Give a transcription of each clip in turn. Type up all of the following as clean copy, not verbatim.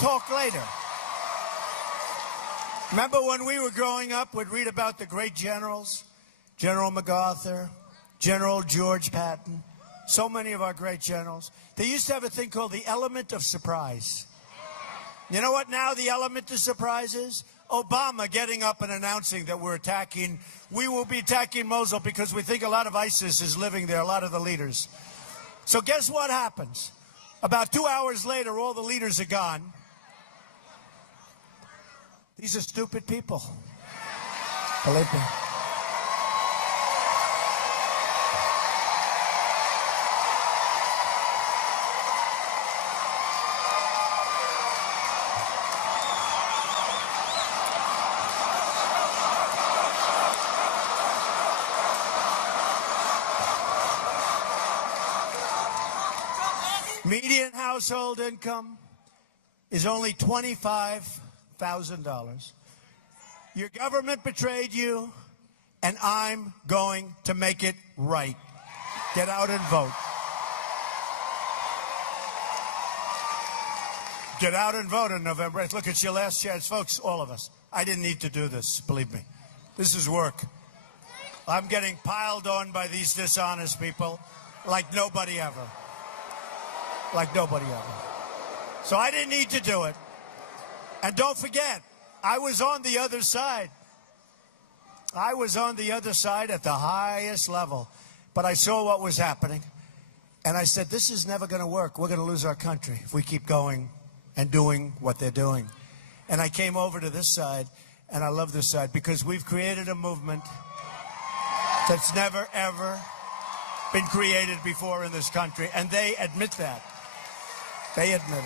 talk later. Remember when we were growing up, we'd read about the great generals, General MacArthur, General George Patton, so many of our great generals. They used to have a thing called the element of surprise. You know what now the element of surprise is? Obama getting up and announcing that we will be attacking Mosul because we think a lot of ISIS is living there, a lot of the leaders. So guess what happens? About 2 hours later, all the leaders are gone. These are stupid people. Believe me. Median household income is only $25,000. Your government betrayed you, and I'm going to make it right. Get out and vote. Get out and vote on November 8th. Look, it's your last chance, folks, all of us. I didn't need to do this, believe me. This is work. I'm getting piled on by these dishonest people like nobody ever. Like nobody ever. So I didn't need to do it. And don't forget, I was on the other side. I was on the other side at the highest level. But I saw what was happening. And I said, this is never going to work. We're going to lose our country if we keep going and doing what they're doing. And I came over to this side, and I love this side, because we've created a movement that's never, ever been created before in this country. And they admit that. They admit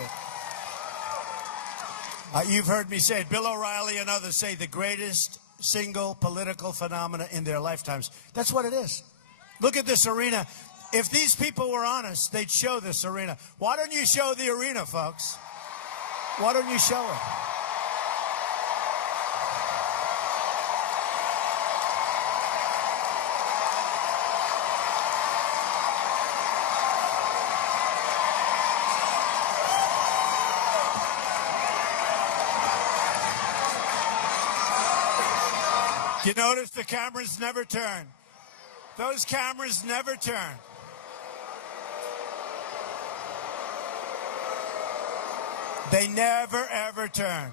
it. You've heard me say it. Bill O'Reilly and others say the greatest single political phenomena in their lifetimes. That's what it is. Look at this arena. If these people were honest, they'd show this arena. Why don't you show the arena, folks? Why don't you show it? You notice the cameras never turn. Those cameras never turn. They never, ever turn.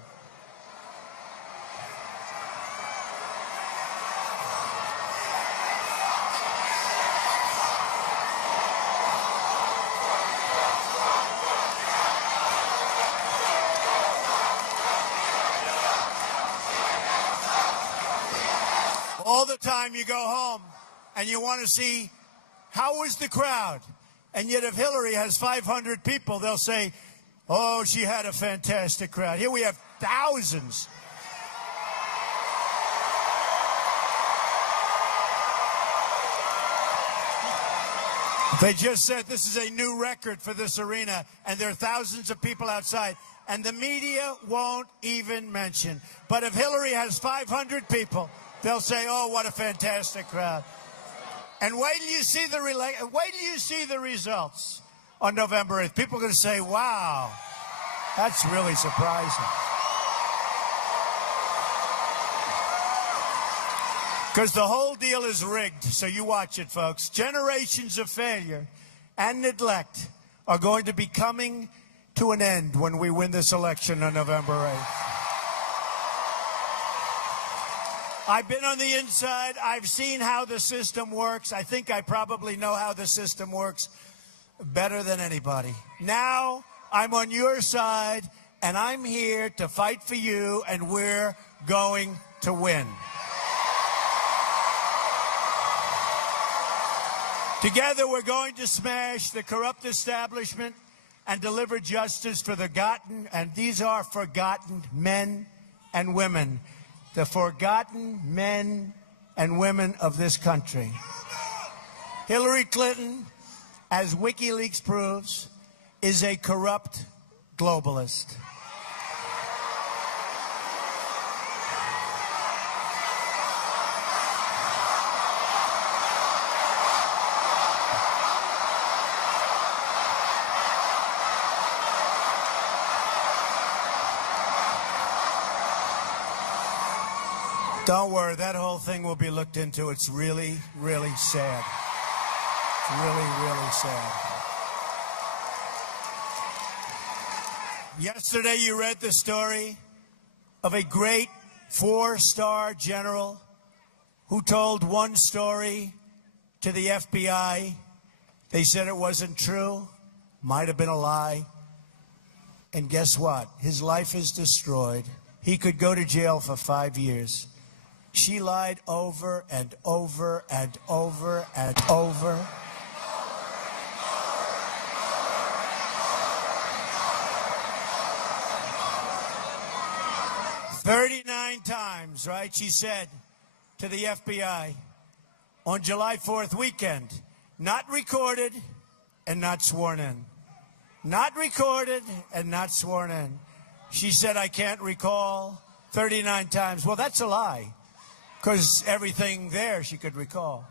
All the time you go home and you want to see how was the crowd. And yet if Hillary has 500 people, they'll say, oh, she had a fantastic crowd. Here we have thousands. They just said this is a new record for this arena, and there are thousands of people outside. And the media won't even mention. But if Hillary has 500 people, they'll say, oh, what a fantastic crowd. And wait till you see the results on November 8th. People are going to say, wow, that's really surprising. Because the whole deal is rigged, so you watch it, folks. Generations of failure and neglect are going to be coming to an end when we win this election on November 8th. I've been on the inside. I've seen how the system works. I think I probably know how the system works better than anybody. Now I'm on your side, and I'm here to fight for you, and we're going to win. Together, we're going to smash the corrupt establishment and deliver justice for the forgotten, and these are forgotten men and women. The forgotten men and women of this country. Hillary Clinton, as WikiLeaks proves, is a corrupt globalist. Don't worry, that whole thing will be looked into. It's really, really sad. It's really, really sad. Yesterday you read the story of a great 4-star general who told one story to the FBI. They said it wasn't true, might have been a lie. And guess what? His life is destroyed. He could go to jail for 5 years. She lied over and over and over and over. "39 times, right?" She said to the FBI on July 4th weekend, not recorded and not sworn in. Not recorded and not sworn in. She said, "I can't recall." 39 times. Well, that's a lie, because everything there she could recall.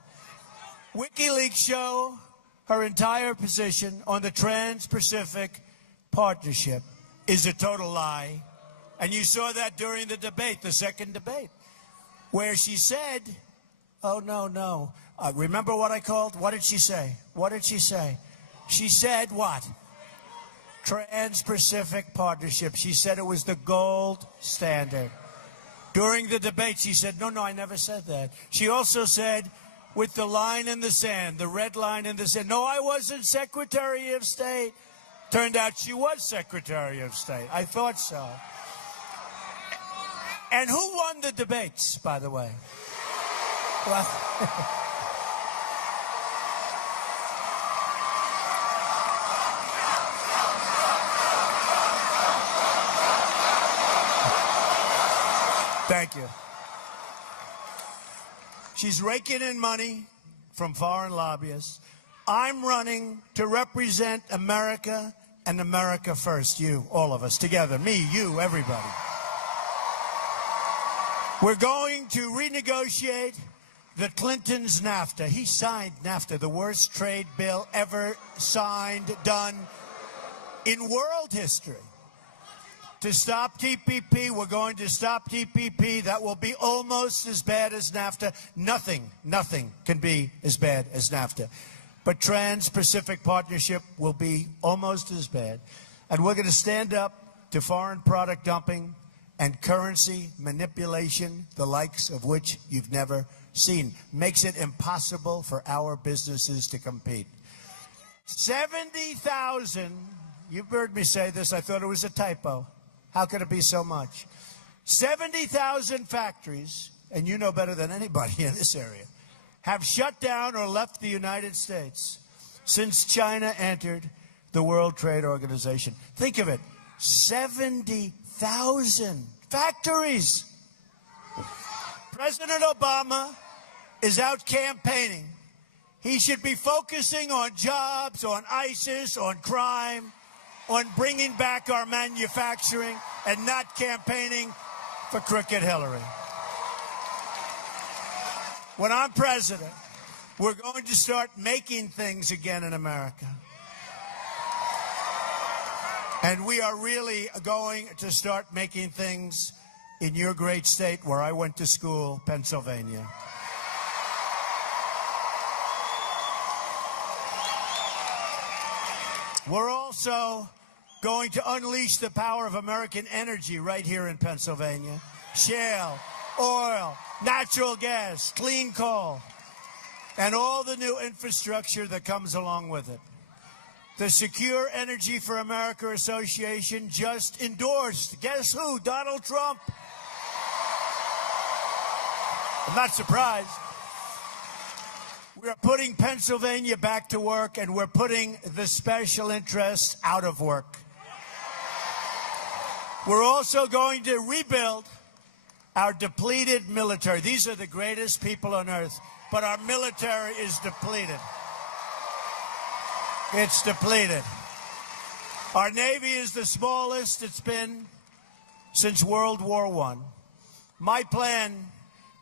WikiLeaks show her entire position on the Trans-Pacific Partnership is a total lie. And you saw that during the debate, the second debate, where she said, oh, no. Remember what I called? What did she say? What did she say? She said what? Trans-Pacific Partnership. She said it was the gold standard. During the debate, she said, no, I never said that. She also said, with the line in the sand, the red line in the sand, no, I wasn't Secretary of State. Turned out she was Secretary of State. I thought so. And who won the debates, by the way? Well, thank you. She's raking in money from foreign lobbyists. I'm running to represent America and America first. You, all of us, together. Me, you, everybody. We're going to renegotiate the Clintons' NAFTA. He signed NAFTA, the worst trade bill ever signed, done in world history. To stop TPP, we're going to stop TPP. That will be almost as bad as NAFTA. Nothing can be as bad as NAFTA. But Trans-Pacific Partnership will be almost as bad. And we're going to stand up to foreign product dumping and currency manipulation, the likes of which you've never seen. Makes it impossible for our businesses to compete. 70,000, you've heard me say this, I thought it was a typo. How could it be so much? 70,000 factories, and you know better than anybody in this area, have shut down or left the United States since China entered the World Trade Organization. Think of it, 70,000 factories. President Obama is out campaigning. He should be focusing on jobs, on ISIS, on crime, on bringing back our manufacturing, and not campaigning for Crooked Hillary. When I'm president, we're going to start making things again in America. And we are really going to start making things in your great state where I went to school, Pennsylvania. We're also going to unleash the power of American energy right here in Pennsylvania. Shale, oil, natural gas, clean coal, and all the new infrastructure that comes along with it. The Secure Energy for America Association just endorsed, guess who? Donald Trump. I'm not surprised. We're putting Pennsylvania back to work, and we're putting the special interests out of work. We're also going to rebuild our depleted military. These are the greatest people on earth, but our military is depleted. It's depleted. Our Navy is the smallest it's been since World War I. My plan,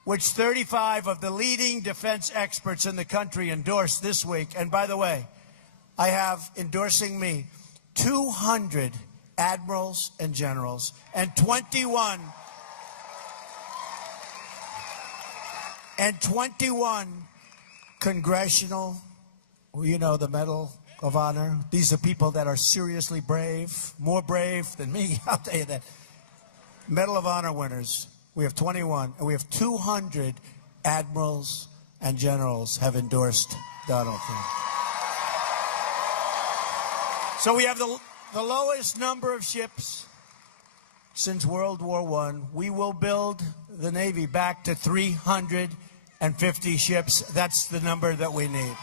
which 35 of the leading defense experts in the country endorsed this week, and by the way, I have endorsing me 200 admirals and generals and 21 and 21 congressional, well, you know, the Medal of Honor. These are people that are seriously brave, more brave than me, I'll tell you that. Medal of Honor winners. We have 21, and we have 200 admirals and generals have endorsed Donald Trump. So we have the lowest number of ships since World War I. We will build the Navy back to 350 ships. That's the number that we need.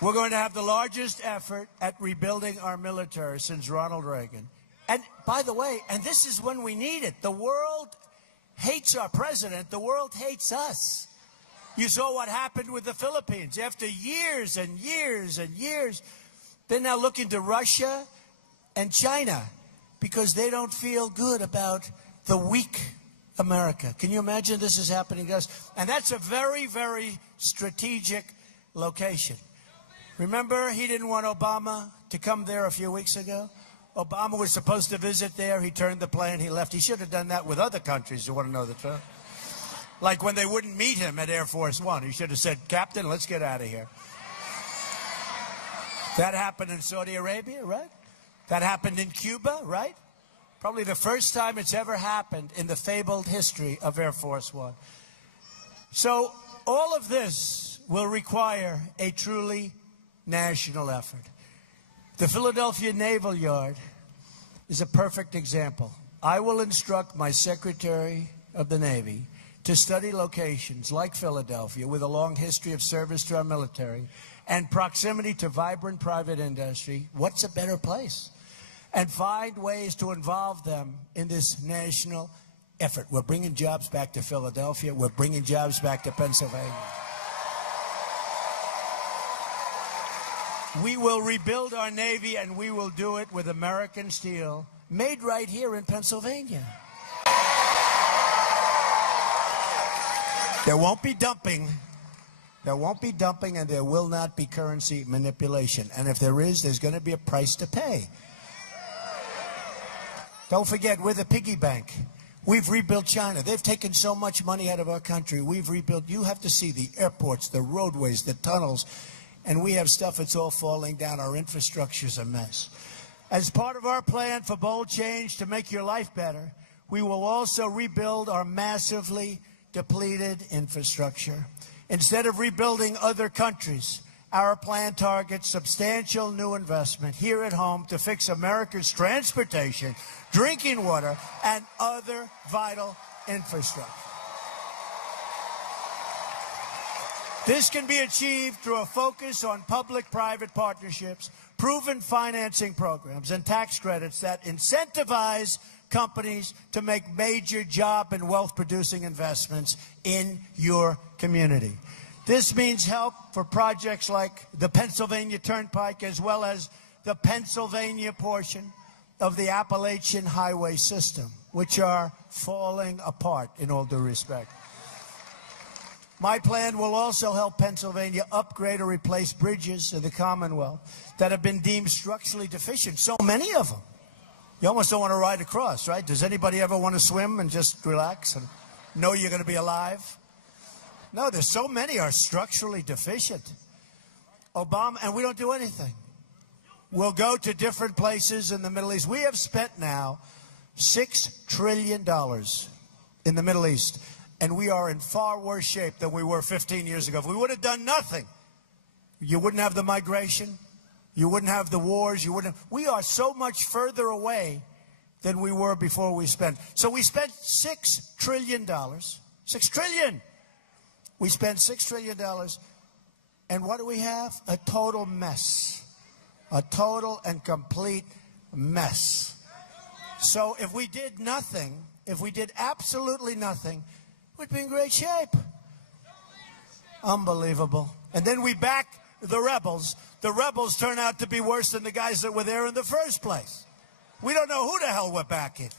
We're going to have the largest effort at rebuilding our military since Ronald Reagan. And by the way, and this is when we need it, the world hates our president. The world hates us. You saw what happened with the Philippines. After years and years and years, they're now looking to Russia and China because they don't feel good about the weak America. Can you imagine this is happening to us? And that's a very, very strategic location. Remember, he didn't want Obama to come there a few weeks ago? Obama was supposed to visit there. He turned the plane. He left. He should have done that with other countries, you want to know the truth. Like when they wouldn't meet him at Air Force One. He should have said, Captain, let's get out of here. That happened in Saudi Arabia, right? That happened in Cuba, right? Probably the first time it's ever happened in the fabled history of Air Force One. So all of this will require a truly national effort. The Philadelphia Naval Yard is a perfect example. I will instruct my Secretary of the Navy to study locations like Philadelphia with a long history of service to our military and proximity to vibrant private industry. What's a better place? And find ways to involve them in this national effort. We're bringing jobs back to Philadelphia. We're bringing jobs back to Pennsylvania. We will rebuild our Navy, and we will do it with American steel, made right here in Pennsylvania. There won't be dumping. There won't be dumping, and there will not be currency manipulation. And if there is, there's going to be a price to pay. Don't forget, we're the piggy bank. We've rebuilt China. They've taken so much money out of our country. We've rebuilt. You have to see the airports, the roadways, the tunnels. And we have stuff that's all falling down. Our infrastructure's a mess. As part of our plan for bold change to make your life better, we will also rebuild our massively depleted infrastructure. Instead of rebuilding other countries, our plan targets substantial new investment here at home to fix America's transportation, drinking water, and other vital infrastructure. This can be achieved through a focus on public-private partnerships, proven financing programs, and tax credits that incentivize companies to make major job and wealth-producing investments in your community. This means help for projects like the Pennsylvania Turnpike, as well as the Pennsylvania portion of the Appalachian Highway System, which are falling apart in all due respect. My plan will also help Pennsylvania upgrade or replace bridges in the Commonwealth that have been deemed structurally deficient. So many of them. You almost don't want to ride across, right? Does anybody ever want to swim and just relax and know you're going to be alive? No, there's so many are structurally deficient. Obama, and we don't do anything. We'll go to different places in the Middle East. We have spent now $6 trillion in the Middle East. And we are in far worse shape than we were 15 years ago. If we would have done nothing, you wouldn't have the migration, you wouldn't have the wars, you wouldn't. We are so much further away than we were before we spent. So we spent $6 trillion. $6 trillion. We spent $6 trillion. And what do we have? A total mess. A total and complete mess. So if we did nothing, if we did absolutely nothing, we'd be in great shape. Unbelievable. And then we back the rebels. The rebels turn out to be worse than the guys that were there in the first place. We don't know who the hell we're backing.